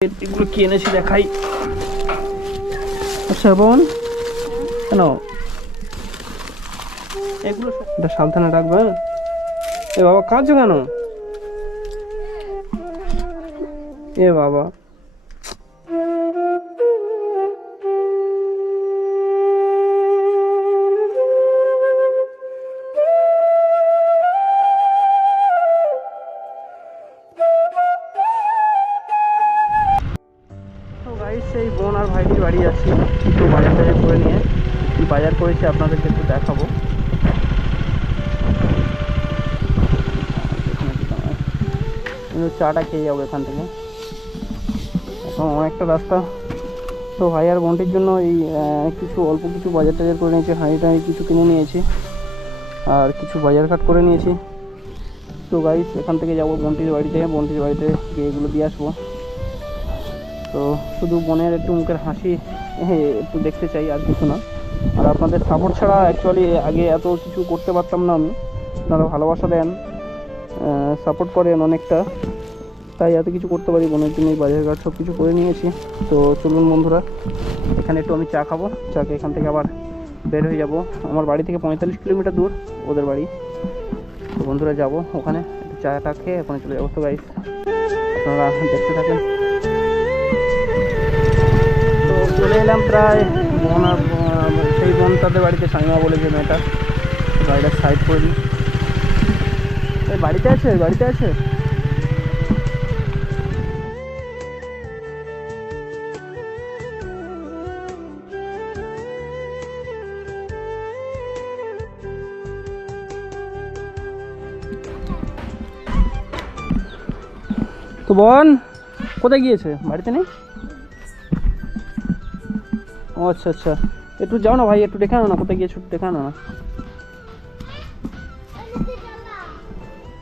এগুলো কি এনেছি দেখাই। আচ্ছা বোন। কেন? এগুলো এটা সাবধানে রাখবে হ্যাঁ? এ বাবা কাজ কেন? এ বাবা। করেছি আপনাদেরকে একটু দেখাবো। চাটা খেয়ে যাব এখান থেকে। এখন অনেকটা রাস্তা। তো ভাই আর বোনটির জন্য এই কিছু অল্প কিছু বাজার টাজার করে নিয়েছি। টাড়ি কিছু কিনে নিয়েছি। আর কিছু বাজার ঘাট করে নিয়েছি। তো গাইস এখান থেকে যাব বোনটির বাড়িতে। বোনটির বাড়িতে গিয়ে এগুলো দিয়ে আসব। তো শুধু বোনের একটু মুখের হাসি একটু দেখতে চাই আর কিছু না। আর আপনাদের সাপোর্ট ছাড়া অ্যাকচুয়ালি আগে এত কিছু করতে পারতাম না আমি। আপনারা ভালোবাসা দেন সাপোর্ট করেন অনেকটা। তাই এত কিছু করতে পারি বোনের জন্য এই বাজার ঘাট সব কিছু করে নিয়েছি। তো চলুন বন্ধুরা এখানে একটু আমি চা খাব। চাকে এখান থেকে আবার বের হয়ে যাব। আমার বাড়ি থেকে পঁয়তাল্লিশ কিলোমিটার দূর ওদের বাড়ি। তো বন্ধুরা যাব ওখানে চাটা খেয়ে ওখানে চলে যাব। তো গাইস আপনারা দেখতে থাকেন। তো চলে এলাম প্রায় আহ, সেই বোন তাদের বাড়িতে সাইমা বলে যে মেয়েটা গাড়িটা সাইড করে দিই। বাড়িতে আছে? বাড়িতে আছে? তো বোন, কোথায় গিয়েছে? বাড়িতে নেই? ও আচ্ছা আচ্ছা। একটু যাও না ভাই, একটু দেখানো না, কোথায় গিয়েছো একটু দেখে আনো না।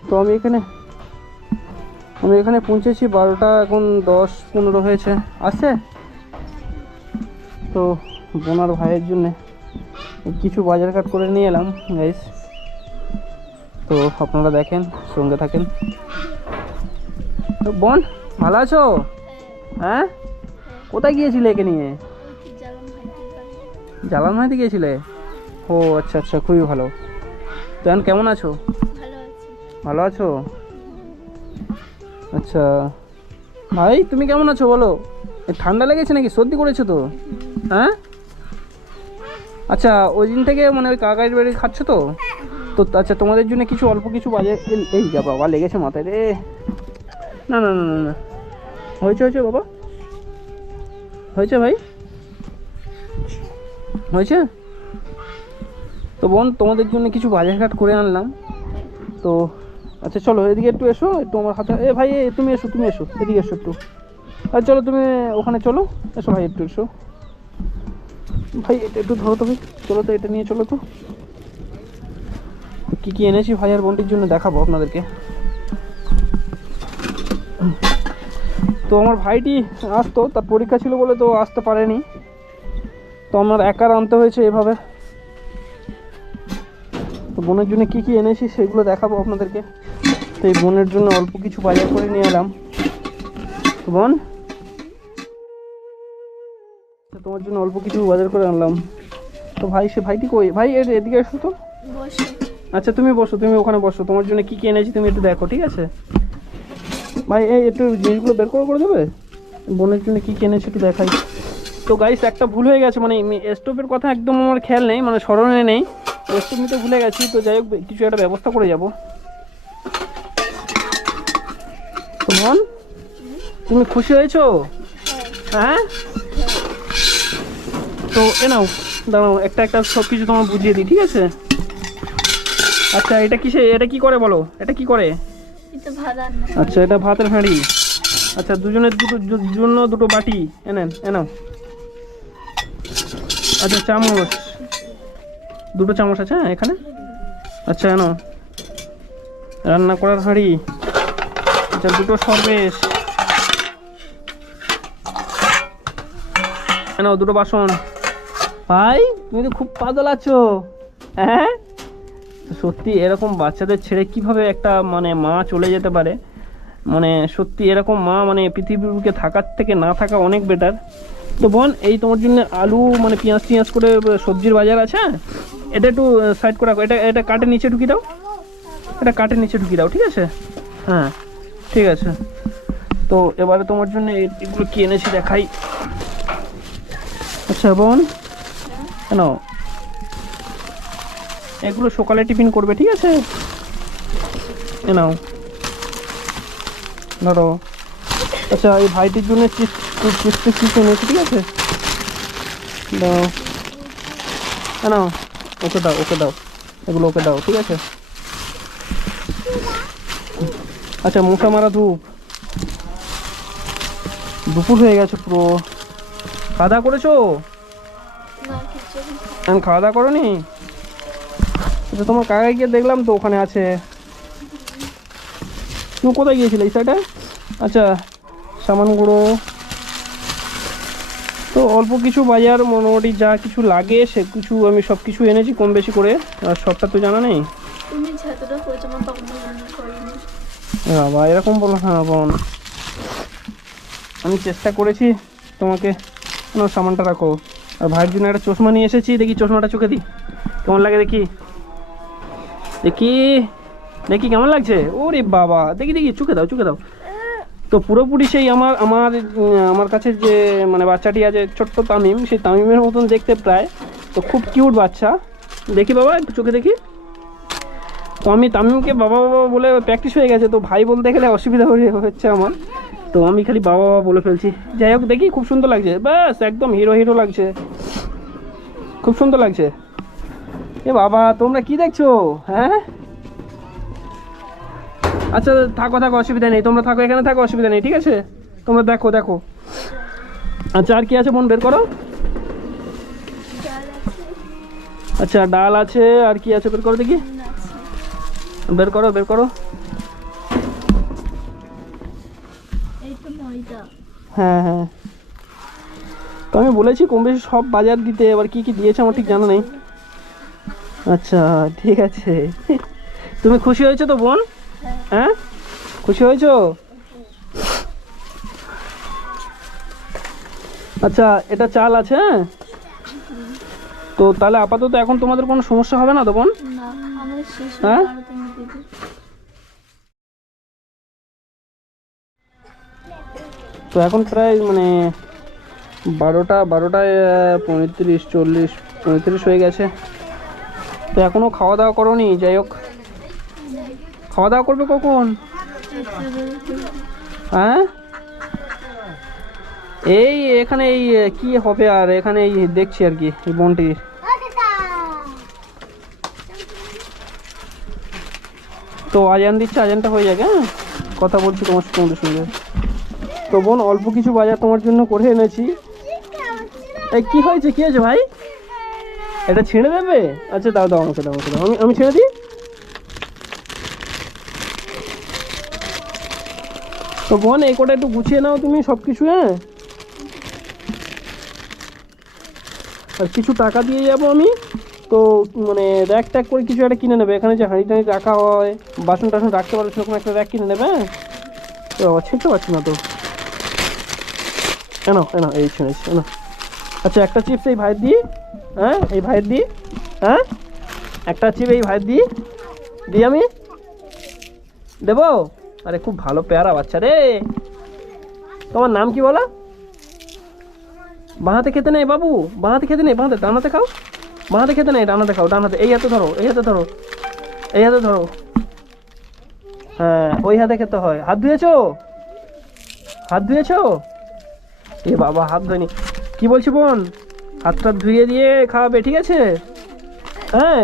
তো আমি এখানে আমি এখানে পৌঁছেছি বারোটা, এখন দশ পনেরো হয়েছে। আছে? তো বোনার ভাইয়ের জন্যে কিছু বাজারঘাট করে নিয়ে এলাম গাইস তো আপনারা দেখেন, সঙ্গে থাকেন। তো বোন, ভালো আছো? হ্যাঁ? কোথায় গিয়েছিলে একে নিয়ে? জালান মাইতে গিয়েছিলে? ও আচ্ছা আচ্ছা খুবই ভালো। তো এখন কেমন আছো? ভালো আছো। আচ্ছা। ভাই তুমি কেমন আছো বলো? ঠান্ডা লেগেছে নাকি? সর্দি করেছ তো? হ্যাঁ? আচ্ছা ওই দিন থেকে মানে ওই কাকার বাড়ি খাচ্ছ তো? তো আচ্ছা তোমাদের জন্য কিছু অল্প কিছু বাজে এই- এই যা বাবা লেগেছে মাথায় রে। না না না না না। হয়েছে হয়েছে বাবা। হয়েছে ভাই? হয়েছে? তো বোন, তোমাদের জন্য কিছু বাজারঘাট করে আনলাম। তো আচ্ছা চলো, এদিকে একটু এসো, একটু আমার হাতে এ ভাই তুমি এসো তুমি এসো, এদিকে এসো একটু। আর চলো, তুমি ওখানে চলো। এসো ভাই, একটু এসো। ভাই, এটা একটু ধরো তুমি। চলো তো, এটা নিয়ে চলো তো। কী কী এনেছি ভাই আর বোনটির জন্য দেখাবো আপনাদেরকে। তো আমার ভাইটি আসতো, তার পরীক্ষা ছিল বলে তো আসতে পারেনি। আমার একার আনতে হয়েছে এভাবে। তো বোনের জন্য কি কি এনেছি সেগুলো দেখাবো আপনাদেরকে। তো এই বোনের জন্য অল্প কিছু বাজার করে নিয়ে এলাম। তো বোন? তো তোমার জন্য অল্প কিছু বাজার করে আনলাম। তো ভাই সে ভাইটি কই? ভাই এর এদিকে এসো তো। আচ্ছা তুমি বসো তুমি ওখানে বসো। তোমার জন্য কি কি এনেছি তুমি একটু দেখো ঠিক আছে? ভাই এই একটু জিনিসগুলো বের করে করে দেবে? বোনের জন্য কি কি এনেছি একটু দেখাই। তো গাইস একটা ভুল হয়ে গেছে মানে স্টোভের কথা একদম আমার খেয়াল নেই মানে স্মরণে নেই। স্টোভ নিতে ভুলে গেছি তো যাই হোক কিছু একটা ব্যবস্থা করে যাব। বোন তুমি খুশি হয়েছো? হ্যাঁ? তো এ নাও দাঁড়াও একটা একটা সব কিছু তোমার বুঝিয়ে দিই ঠিক আছে? আচ্ছা এটা কিসে এটা কি করে বলো? এটা কি করে? আচ্ছা এটা ভাতের হাঁড়ি। আচ্ছা দুজনের দুটো জন্য দুটো বাটি। এনেন এনাও আচ্ছা চামচ। দুটো চামচ আছে হ্যাঁ এখানে? আচ্ছা কেন রান্না করার হাঁড়ি। আচ্ছা দুটো সরবেশ। কেন দুটো বাসন। ভাই, তুমি তো খুব পাগল আছো। হ্যাঁ? সত্যি, এরকম বাচ্চাদের ছেড়ে কীভাবে একটা মানে মা চলে যেতে পারে? মানে সত্যি, এরকম মা মানে পৃথিবীর থাকার থেকে না থাকা অনেক বেটার তো বোন, এই তোমার জন্য আলু মানে পেঁয়াজ টিয়াজ করে সবজির বাজার আছে হ্যাঁ? এটা একটু সাইড করে রাখো। এটা এটা কাটে নিচে ঢুকিয়ে দাও। এটা কাটে নিচে ঢুকিয়ে দাও, ঠিক আছে? হ্যাঁ ঠিক আছে। তো এবারে তোমার জন্য এগুলো কি এনেছি দেখাই। আচ্ছা বোন, কেন? এগুলো সকালে টিফিন করবে, ঠিক আছে? নাও। ধরো। আচ্ছা এই ভাইটির জন্য চিপস ঠিক আছে? দাও। ওকে দাও ওকে দাও। এগুলো ওকে দাও ঠিক আছে? আচ্ছা মশা মারা ধূপ। দুপুর হয়ে গেছে পুরো। খাওয়া দাওয়া করেছ? আমি খাওয়া দাওয়া করো নি আচ্ছা তোমার কাকাই গিয়ে দেখলাম তো ওখানে আছে। তুমি কোথায় গিয়েছিলে এই সাইডে আচ্ছা সামান গুঁড়ো। অল্প কিছু বাজার মোটামুটি যা কিছু লাগে সে কিছু আমি সব কিছু এনেছি কম বেশি করে। আর সবটা তো জানা নেই? বাবা এরকম বলো হ্যাঁ বোন। আমি চেষ্টা করেছি তোমাকে কোনো সামানটা রাখো। আর ভাইয়ের জন্য একটা চশমা নিয়ে এসেছি দেখি চশমাটা চোখে দিই। কেমন লাগে দেখি? দেখি দেখি কেমন লাগছে? ওরে বাবা দেখি দেখি চোখে দাও চোখে দাও। তো পুরোপুরি সেই আমার আমার আমার কাছে যে মানে বাচ্চাটি আছে, ছোট্ট তামিম, সেই তামিমের মতন দেখতে প্রায়। তো খুব কিউট বাচ্চা। দেখি বাবা, একটু চোখে দেখি। তো আমি তামিমকে বাবা বাবা বলে প্র্যাকটিস হয়ে গেছে, তো ভাই বলতে গেলে অসুবিধা হচ্ছে আমার। তো আমি খালি বাবা বাবা বলে ফেলছি। যাই হোক, দেখি, খুব সুন্দর লাগছে। ব্যাস, একদম হিরো হিরো লাগছে। খুব সুন্দর লাগছে। এ বাবা, তোমরা কি দেখছ? হ্যাঁ? আচ্ছা থাকো থাকো, অসুবিধা নেই। তোমরা থাকো, এখানে থাকো, অসুবিধা নেই, ঠিক আছে? তোমরা দেখো দেখো। আচ্ছা আর কি আছে বোন বের করো? আচ্ছা ডাল আছে, আর কি আছে বের করো দেখি? বের করো বের করো। হ্যাঁ হ্যাঁ। তো আমি বলেছি কম বেশি সব বাজার দিতে, এবার কি কি দিয়েছে আমার ঠিক জানা নেই। আচ্ছা ঠিক আছে। তুমি খুশি হয়েছো তো, বোন? হ্যাঁ? খুশি হয়েছো? আচ্ছা এটা চাল আছে হ্যাঁ? তো তাহলে আপাতত এখন তোমাদের কোনো সমস্যা হবে না তো বোন না হ্যাঁ? তো এখন প্রায় মানে বারোটা বারোটায় পঁয়ত্রিশ চল্লিশ পঁয়ত্রিশ হয়ে গেছে। তো এখনও খাওয়া দাওয়া করোনি যাই হোক। খাওয়া দাওয়া করবে কখন? হ্যাঁ? এই এখানে এই কি হবে আর এখানে এই দেখছি আর কি, এই বনটির। তো আজান দিচ্ছে, আজানটা হয়ে যাবে হ্যাঁ? কথা বলছি তোমার সঙ্গে সঙ্গে। তো বোন, অল্প কিছু বাজার তোমার জন্য করে এনেছি। এই, কি হয়েছে? কি হয়েছে ভাই? এটা ছেড়ে দেবে? আচ্ছা দাও দাও আমাকে দাও আমাকে, দাও। আমি আমি ছেড়ে দিই? তো বোন এই কটা একটু গুছিয়ে নাও তুমি সব কিছু হ্যাঁ? আর কিছু টাকা দিয়ে যাব আমি। তো মানে র্যাক ট্যাক করে কিছু একটা কিনে নেবে। এখানে যে হাঁড়ি টাড়ি রাখা হয় বাসন টাসন রাখতে পারলে সেরকম একটা র্যাক কিনে নেবে হ্যাঁ? তো ছিঁড়তে পারছি না তো। কেন কেন এই ছিঁড়েছি কেন আচ্ছা একটা চিপস এই ভাইয়ের দিই হ্যাঁ? এই ভাইয়ের দিই হ্যাঁ? একটা চিপ এই ভাইয়ের দিই দিই আমি দেবো? আরে খুব ভালো পেয়ারা বাচ্চা রে। তোমার নাম কি বলো? বাঁহাতে খেতে নেই বাবু, বাঁহাতে খেতে নেই, বাঁহাতে ডানাতে খাও। বাঁহাতে খেতে নেই ডানাতে খাও ডানাতে এই হাতে ধরো, এই হাতে ধরো, এই হাতে ধরো। হ্যাঁ ওই হাতে খেতে হয়। হাত ধুয়েছো? হাত ধুয়েছো? এ বাবা, হাত ধোয়নি। কি বলছি বোন? হাত হাতটা ধুয়ে দিয়ে খাওয়াবে, ঠিক আছে? হ্যাঁ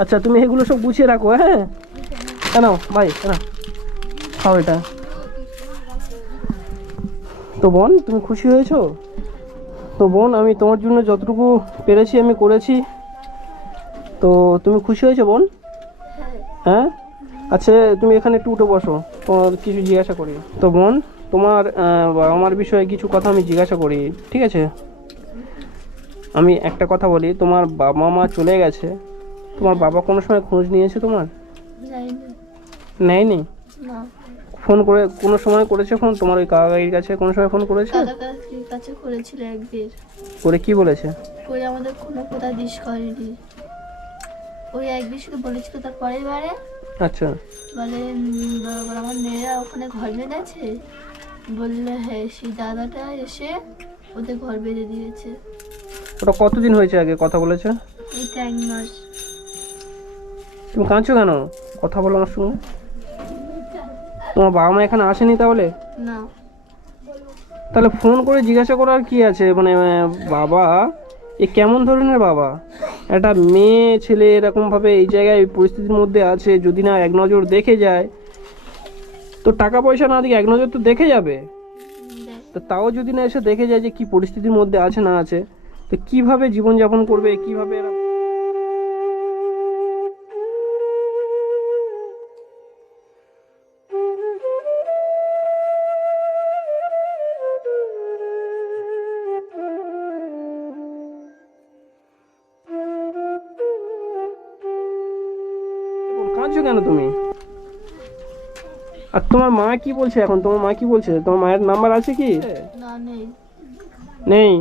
আচ্ছা তুমি এগুলো সব গুছিয়ে রাখো হ্যাঁ? কেন ভাই কেন খাও এটা। তো বোন তুমি খুশি হয়েছো? তো বোন আমি তোমার জন্য যতটুকু পেরেছি আমি করেছি। তো তুমি খুশি হয়েছো বোন? হ্যাঁ? আচ্ছা তুমি এখানে একটু উঠে বসো। তোমার কিছু জিজ্ঞাসা করি। তো বোন তোমার বাবা মার বিষয়ে কিছু কথা আমি জিজ্ঞাসা করি ঠিক আছে? আমি একটা কথা বলি তোমার বাবা মা চলে গেছে। তোমার বাবা কোনো সময় খোঁজ নিয়েছে তোমার? নেয়নি? না। ফোন করে কোনো সময় করেছে ফোন? তোমার ওই কাকাইয়ের কাছে কোনো সময় ফোন করেছে? দাদা কাকির কাছে করেছিল একদিন। করে কি বলেছে? করে আমাদের কোনো কোথাও দিস করেনি। ওই একদিন শুধু বলেছিল তার পরের বারে। আচ্ছা। বলে বলে আমার মেয়েরা ওখানে ঘর বেঁধেছে। বললে হ্যাঁ সেই দাদাটা এসে ওদের ঘর বেঁধে দিয়েছে। ওটা কতদিন হয়েছে আগে? কথা বলেছে? এইটা এক মাস। তুমি কাঁদছো কেন? কথা বলো আমার সঙ্গে। তোমার বাবা মা এখানে আসেনি তাহলে? না। তাহলে ফোন করে জিজ্ঞাসা করার কি আছে? মানে বাবা এ কেমন ধরনের বাবা? একটা মেয়ে ছেলে এরকমভাবে এই জায়গায় পরিস্থিতির মধ্যে আছে যদি না এক নজর দেখে যায় তো টাকা পয়সা না দিকে এক নজর তো দেখে যাবে। তো তাও যদি না এসে দেখে যায় যে কি পরিস্থিতির মধ্যে আছে না আছে তো কীভাবে জীবনযাপন করবে কীভাবে এরা আর তোমার মা কি বলছে এখন? তোমার মা কি বলছে? তোমার মায়ের নাম্বার আছে কি? নেই।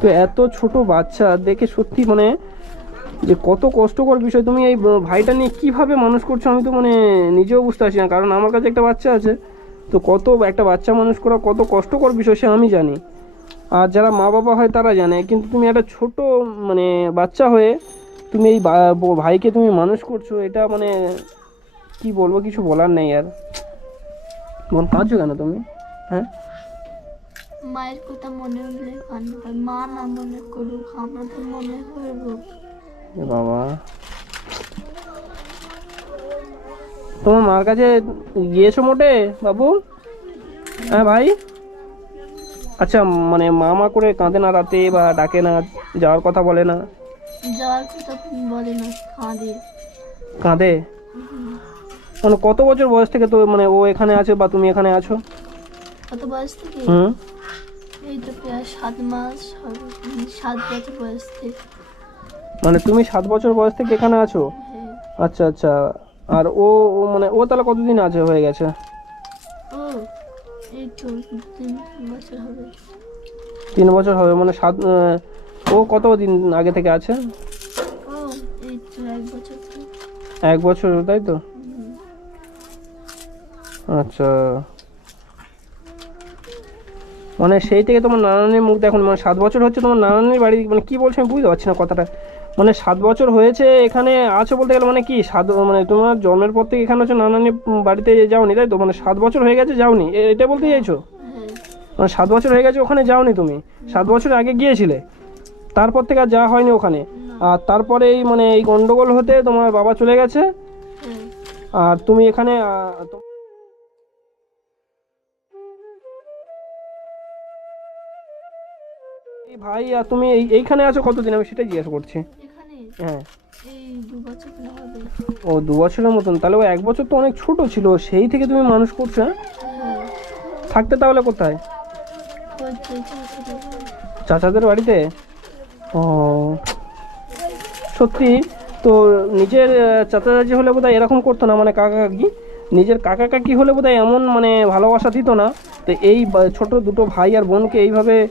তো এত ছোট বাচ্চা দেখে সত্যি মানে যে কত কষ্টকর বিষয়। তুমি এই ভাইটা নিয়ে কীভাবে মানুষ করছ আমি তো মানে নিজেও বুঝতে পারছি না কারণ আমার কাছে একটা বাচ্চা আছে। তো কত একটা বাচ্চা মানুষ করা কত কষ্টকর বিষয় সে আমি জানি। আর যারা মা বাবা হয় তারা জানে। কিন্তু তুমি একটা ছোট মানে বাচ্চা হয়ে তুমি এই ভাইকে তুমি মানুষ করছ এটা মানে কি বলব কিছু বলার নেই আর। বোন কাঁদছো কেন তুমি? হ্যাঁ? মায়ের কথা মনে হলে মা না মনে করুক আমরা তো মনে করব বাবা। তোমার মার কাছে গিয়েছো মোটে বাবু? হ্যাঁ ভাই? আচ্ছা মানে মামা করে কাঁদে না রাতে বা ডাকে না যাওয়ার কথা বলে না? যাওয়ার কথা বলে না কাঁদে। কাঁদে? মানে কত বছর বয়স থেকে তো মানে ও এখানে আছে বা তুমি এখানে আছো? কত বয়স থেকে? হুম? এই তো প্রায় সাত মাস সাত- উম, বছর বয়স থেকে। মানে তুমি সাত বছর বয়স থেকে এখানে আছো? হ্যাঁ। আচ্ছা আচ্ছা। আর ও মানে ও তাহলে কতদিন আছে হয়ে গেছে? ও এই বছর হবে। তিন বছর হবে মানে সাত ও কত দিন আগে থেকে আছে? এক বছর তাই তো। আচ্ছা। মানে সেই থেকে তোমার নানানির মুখ দেখুন মানে সাত বছর হচ্ছে তোমার নানানির বাড়ি মানে কি বলছো আমি বুঝতে পারছি না কথাটা। মানে সাত বছর হয়েছে এখানে আছো বলতে গেলে মানে কি সাত মানে তোমার জন্মের পর থেকে এখানে হচ্ছে নানানি বাড়িতে যাওনি তাই তো? মানে সাত বছর হয়ে গেছে যাওনি এটা বলতে চাইছো? মানে সাত বছর হয়ে গেছে ওখানে যাওনি তুমি? সাত বছর আগে গিয়েছিলে? তারপর থেকে আর যাওয়া হয়নি ওখানে? আর তারপরে এই মানে এই গন্ডগোল হতে তোমার বাবা চলে গেছে? আর তুমি এখানে ভাই আর তুমি এই- এইখানে আছো কতদিন? আমি সেটাই জিজ্ঞাসা করছি। হ্যাঁ। ও দু বছরের মতন। তাহলে ও এক বছর তো অনেক ছোট ছিল। সেই থেকে তুমি মানুষ করছ হ্যাঁ? হ্যাঁ। থাকতে তাহলে কোথায়। চাচাদের বাড়িতে? ও। সত্যি তো নিজের চাচা চাচি হলে বোধহয় এরকম করতো না মানে কাকা কাকি? নিজের কাকা কাকি হলে বোধহয় এমন মানে ভালোবাসা দিত না। তো এই ছোট দুটো ভাই আর বোনকে এইভাবে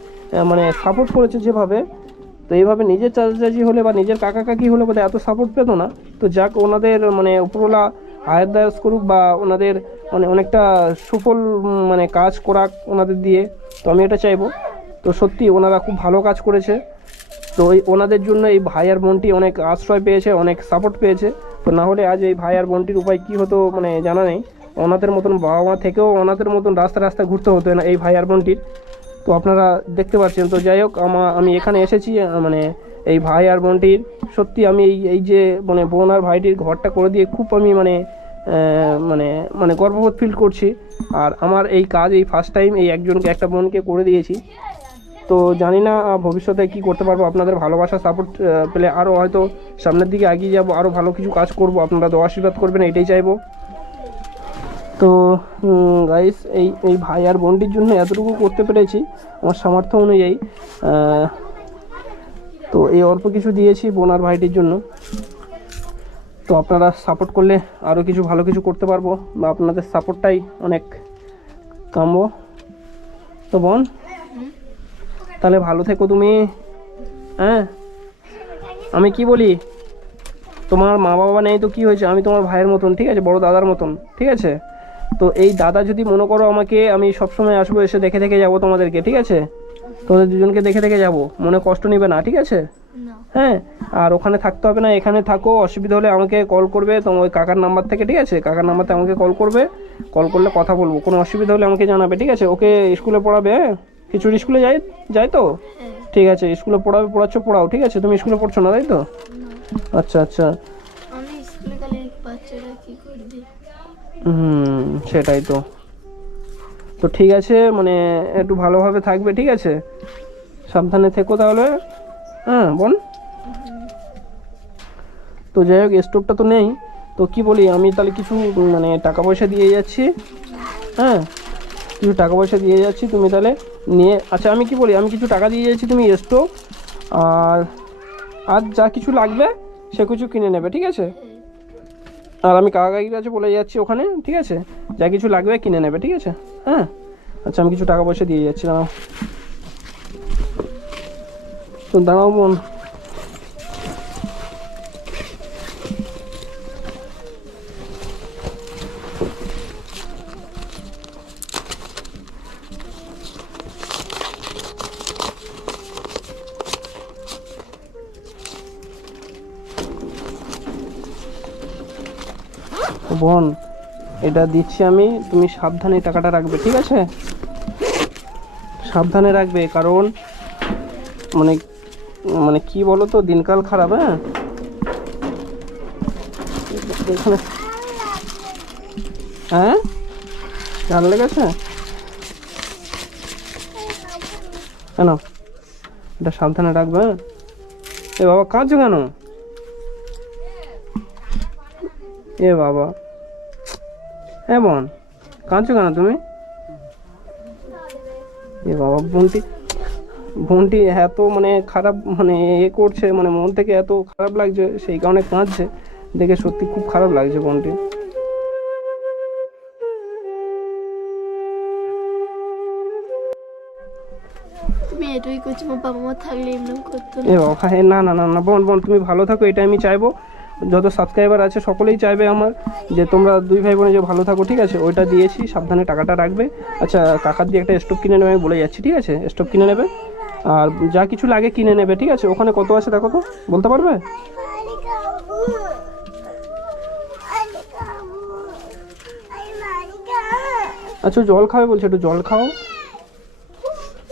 মানে সাপোর্ট করেছে যেভাবে, তো এইভাবে নিজের চাচা চাচি হলে বা নিজের কাকা কাকি হলে বোধহয় এত সাপোর্ট পেতো না। তো যাক, ওনাদের মানে উপরওয়ালা আয়ের দায়াস করুক বা ওনাদের মানে অনেকটা সুফল মানে কাজ করাক ওনাদের দিয়ে, তো আমি এটা চাইব। তো সত্যি ওনারা খুব ভালো কাজ করেছে। তো এই ওনাদের জন্য এই ভাই আর বোনটি অনেক আশ্রয় পেয়েছে, অনেক সাপোর্ট পেয়েছে। তো না হলে আজ এই ভাই আর বোনটির উপায় কি হতো মানে জানা নেই। ওনাদের মতন বাবা মা থেকেও ওনাদের মতন রাস্তা রাস্তা ঘুরতে হতো না এই ভাই আর বোনটির। তো আপনারা দেখতে পাচ্ছেন, তো যাই হোক, আমা, আমি এখানে এসেছি মানে এই ভাই আর বোনটির। সত্যি আমি এই এই যে মানে বোন আর ভাইটির ঘরটা করে দিয়ে খুব আমি মানে মানে মানে গর্ববোধ ফিল করছি। আর আমার এই কাজ, এই ফার্স্ট টাইম এই একজনকে, একটা বোনকে করে দিয়েছি। তো জানি না ভবিষ্যতে কি করতে পারব, আপনাদের ভালোবাসা সাপোর্ট পেলে আরও হয়তো সামনের দিকে এগিয়ে যাব আরও ভালো কিছু কাজ করব। আপনারা দোয়া আশীর্বাদ করবেন, এটাই চাইব। তো গাইস এই এই ভাই আর বোনটির জন্য এতটুকু করতে পেরেছি আমার সামর্থ্য অনুযায়ী। তো এই অল্প কিছু দিয়েছি বোন আর ভাইটির জন্য। তো আপনারা সাপোর্ট করলে আরও কিছু ভালো কিছু করতে পারব বা আপনাদের সাপোর্টটাই অনেক কাম্য। তো বোন, তাহলে ভালো থেকো তুমি। হ্যাঁ? আমি কি বলি? তোমার মা বাবা নেই তো কি হয়েছে? আমি তোমার ভাইয়ের মতন, ঠিক আছে? বড় দাদার মতন, ঠিক আছে? তো এই দাদা যদি মনে করো আমাকে আমি সবসময় আসব এসে দেখে দেখে যাব তোমাদেরকে ঠিক আছে? তোমাদের দুজনকে দেখে দেখে যাব মনে কষ্ট নেবে না ঠিক আছে? হ্যাঁ? আর ওখানে থাকতে হবে না এখানে থাকো অসুবিধা হলে আমাকে কল করবে তোমার ওই কাকার নাম্বার থেকে ঠিক আছে? কাকার নাম্বারতে আমাকে কল করবে কল করলে কথা বলব কোনো অসুবিধা হলে আমাকে জানাবে ঠিক আছে? ওকে স্কুলে পড়াবে হ্যাঁ? খিচুড়ি স্কুলে যায় যাই তো? হ্যাঁ। ঠিক আছে স্কুলে পড়াবে পড়াচ্ছ পড়াও ঠিক আছে? তুমি স্কুলে পড়ছো না তাই তো? আচ্ছা আচ্ছা। হুম, সেটাই তো। তো ঠিক আছে মানে একটু ভালোভাবে থাকবে, ঠিক আছে? সাবধানে থেকো তাহলে। হ্যাঁ বোন? তো যাই হোক স্টোভটা তো নেই। তো কি বলি, আমি তাহলে কিছু মানে টাকা পয়সা দিয়ে যাচ্ছি। হ্যাঁ কিছু টাকা পয়সা দিয়ে যাচ্ছি তুমি তাহলে নিয়ে আচ্ছা আমি কি বলি, আমি কিছু টাকা দিয়ে যাচ্ছি তুমি স্টোভ আর আর যা কিছু লাগবে, সে কিছু কিনে নেবে, ঠিক আছে? আর আমি কাকা কাকির কাছে বলে যাচ্ছি ওখানে, ঠিক আছে? যা কিছু লাগবে কিনে নেবে, ঠিক আছে? হ্যাঁ? আচ্ছা আমি কিছু টাকা পয়সা দিয়ে যাচ্ছি দাঁড়াও তো দাঁড়াও বোন বোন, এটা দিচ্ছি আমি, তুমি সাবধানে টাকাটা রাখবে, ঠিক আছে? সাবধানে রাখবে, কারণ মানে মানে কি বলো তো দিনকাল খারাপ হ্যাঁ? এখানে হ্যাঁ? ঝাল লেগেছে? কেন? এটা সাবধানে রাখবে হ্যাঁ? এ বাবা, কাঁদছো কেন? এ বাবা। বোন কাঁদছো কেন তুমি? এ বাবা বোনটি বোনটি এত মানে খারাপ মানে এ করছে মানে মন থেকে এত খারাপ লাগছে সেই কারণে কাঁদছে। দেখে সত্যি খুব খারাপ লাগছে বোনটি। এমন এ বাবা হ্যাঁ না না না না বোন বোন তুমি ভালো থাকো এটা আমি চাইব। যত সাবস্ক্রাইবার আছে সকলেই চাইবে আমার যে তোমরা দুই ভাই বোনে যে ভালো থাকো ঠিক আছে? ওইটা দিয়েছি সাবধানে টাকাটা রাখবে। আচ্ছা কাকার দিয়ে একটা স্টোভ কিনে নেবে আমি বলে যাচ্ছি ঠিক আছে? স্টোভ কিনে নেবে। আর যা কিছু লাগে কিনে নেবে ঠিক আছে? ওখানে কত আছে দেখো তো বলতে পারবে? আচ্ছা জল খাবে বলছে একটু জল খাও।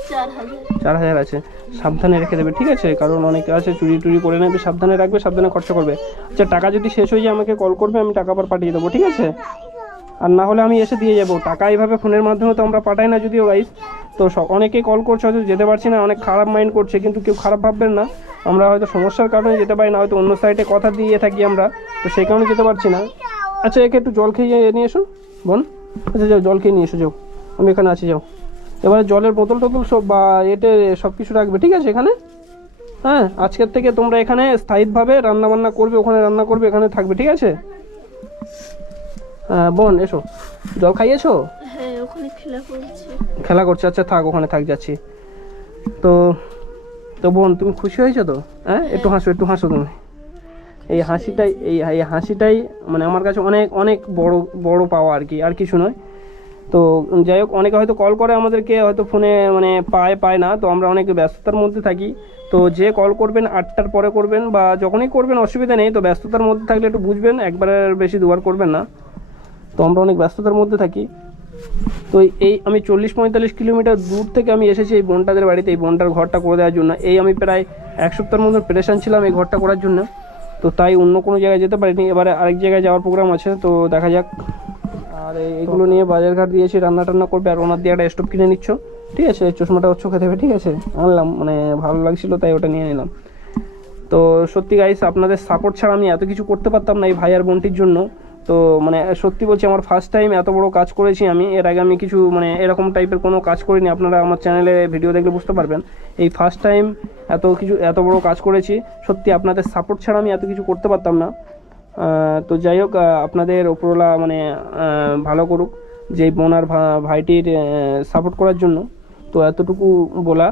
চার হাজার। চার হাজার আছে। সাবধানে রেখে দেবে, ঠিক আছে? কারণ অনেকে আছে, চুরি টুরি করে নেবে, সাবধানে রাখবে, সাবধানে খরচা করবে। আচ্ছা টাকা যদি শেষ হয়ে যায়, আমাকে কল করবে, আমি টাকা আবার পাঠিয়ে দেবো, ঠিক আছে? আর না হলে আমি এসে দিয়ে যাব। টাকা এইভাবে ফোনের মাধ্যমে তো আমরা পাঠাই না যদিও গাইস তো স- অনেকেই কল করছে, হয়তো যেতে পারছি না, অনেক খারাপ মাইন্ড করছে, কিন্তু কেউ খারাপ ভাববেন না। আমরা হয়তো সমস্যার কারণে যেতে পারি না, হয়তো অন্য সাইডে কথা দিয়ে থাকি আমরা, তো সেই কারণে যেতে পারছি না। আচ্ছা একে একটু জল খেয়ে নিয়ে এসো, বোন। আচ্ছা যাও, জল খেয়ে নিয়ে এসো, যাও। আমি এখানে আছি, যাও। এবারে জলের বোতল টোতল সব বা এটে সব কিছু রাখবে ঠিক আছে এখানে? হ্যাঁ আজকের থেকে তোমরা এখানে স্থায়ীভাবে রান্না বান্না করবে ওখানে রান্না করবে এখানে থাকবে ঠিক আছে? হ্যাঁ বোন এসো। জল খাইয়েছো? হ্যাঁ ওখানে খেলা করছে। খেলা করছে আচ্ছা থাক ওখানে থাক যাচ্ছি। তো তো বোন তুমি খুশি হয়েছো তো? হ্যাঁ একটু হাসো একটু হাসো তুমি। এই হাসিটাই এই হাসিটাই মানে আমার কাছে অনেক অনেক বড় বড় পাওয়া আর কি আর কিছু নয়। তো যাই হোক অনেকে হয়তো কল করে আমাদেরকে, হয়তো ফোনে মানে পায় পায় না, তো আমরা অনেক ব্যস্ততার মধ্যে থাকি। তো যে কল করবেন, আটটার পরে করবেন বা যখনই করবেন, অসুবিধা নেই, তো ব্যস্ততার মধ্যে থাকলে একটু বুঝবেন, একবারের বেশি দুবার করবেন না। তো আমরা অনেক ব্যস্ততার মধ্যে থাকি। তো এই আমি চল্লিশ পঁয়তাল্লিশ কিলোমিটার দূর থেকে আমি এসেছি এই বোনটাদের বাড়িতে, এই বোনটার ঘরটা করে দেওয়ার জন্য। এই আমি প্রায় এক সপ্তাহের মধ্যে প্রেশান ছিলাম এই ঘরটা করার জন্য। তো তাই অন্য কোনো জায়গায় যেতে পারিনি। এবারে আরেক জায়গায় যাওয়ার প্রোগ্রাম আছে, তো দেখা যাক। আর এই- এইগুলো নিয়ে বাজার ঘাট দিয়েছি রান্না টান্না করবে আর ওনার দিয়ে একটা স্টোভ কিনে নিচ্ছ। ঠিক আছে? চশমাটা চোখে দেবে, ঠিক আছে? আনলাম মানে ভালো লাগছিল, তাই ওটা নিয়ে নিলাম। তো সত্যি গাইস আপনাদের সাপোর্ট ছাড়া আমি এত কিছু করতে পারতাম না এই ভাই আর বোনটির জন্য। তো মানে সত্যি বলছি, আমার ফার্স্ট টাইম এত বড় কাজ করেছি আমি। এর আগে আমি কিছু মানে এরকম টাইপের কোনো কাজ করিনি। আপনারা আমার চ্যানেলে ভিডিও দেখলে বুঝতে পারবেন। এই ফার্স্ট টাইম এত কিছু, এত বড় কাজ করেছি। সত্যি আপনাদের সাপোর্ট ছাড়া আমি এত কিছু করতে পারতাম না। তো যাই হোক আপনাদের ওপরওয়ালা মানে ভালো করুক যে বোন আর ভাইটির সাপোর্ট করার জন্য। তো এতটুকু বলা।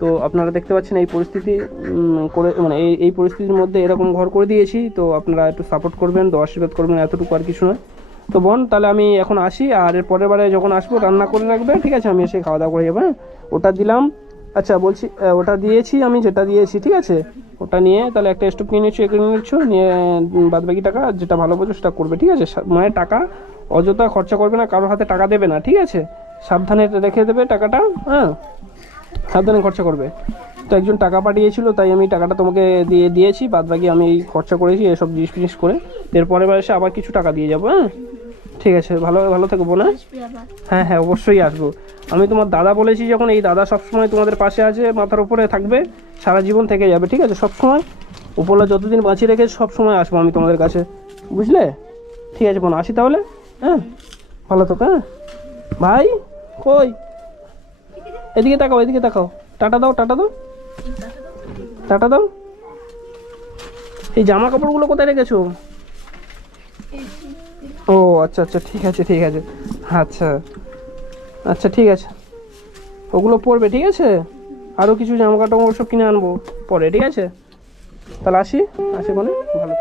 তো আপনারা দেখতে পাচ্ছেন এই পরিস্থিতি করে মানে এই এই পরিস্থিতির মধ্যে এরকম ঘর করে দিয়েছি। তো আপনারা একটু সাপোর্ট করবেন তো আশীর্বাদ করবেন, এতটুকু আর কিছু নয়। তো বোন, তাহলে আমি এখন আসি, আর পরের বারে যখন আসব, রান্না করে রাখবে ঠিক আছে? আমি এসে খাওয়া দাওয়া করে যাব হ্যাঁ? ওটা দিলাম। আচ্ছা বলছি ওটা দিয়েছি আমি যেটা দিয়েছি ঠিক আছে? ওটা নিয়ে তাহলে একটা স্টোভ কিনে নিচ্ছ কিনে নিচ্ছ নিয়ে বাদ বাকি টাকা যেটা ভালো বোঝো সেটা করবে ঠিক আছে? মানে টাকা অযথা খরচা করবে না কারোর হাতে টাকা দেবে না ঠিক আছে? সাবধানে রেখে দেবে টাকাটা হ্যাঁ? সাবধানে খরচা করবে। তো একজন টাকা পাঠিয়েছিল তাই আমি টাকাটা তোমাকে দিয়ে দিয়েছি বাদ বাকি আমি খরচা করেছি এসব জিনিস ফিনিস করে। এরপরে বার এসে আবার কিছু টাকা দিয়ে যাব হ্যাঁ? ঠিক আছে ভালো ভালো থেকো না হ্যাঁ হ্যাঁ অবশ্যই আসব। আমি তোমার দাদা বলেছি যখন এই দাদা সবসময় তোমাদের পাশে আছে মাথার উপরে থাকবে সারা জীবন থেকে যাবে ঠিক আছে? সবসময় উপরলা যতদিন বাঁচিয়ে রেখে সব সময় আসব আমি তোমাদের কাছে। বুঝলে? ঠিক আছে বোন আসি তাহলে? হ্যাঁ? ভালো তো হ্যাঁ? ভাই কই? এদিকে তাকাও এদিকে তাকাও। টাটা দাও টাটা দাও। টাটা দাও। এই জামা কাপড়গুলো কোথায় রেখেছো? ও আচ্ছা আচ্ছা ঠিক আছে ঠিক আছে। আচ্ছা। আচ্ছা ঠিক আছে। ওগুলো পরবে, ঠিক আছে? আরও কিছু জামা কাপড় সব কিনে আনব পরে, ঠিক আছে? তাহলে আসি? আসি মানে ভালো।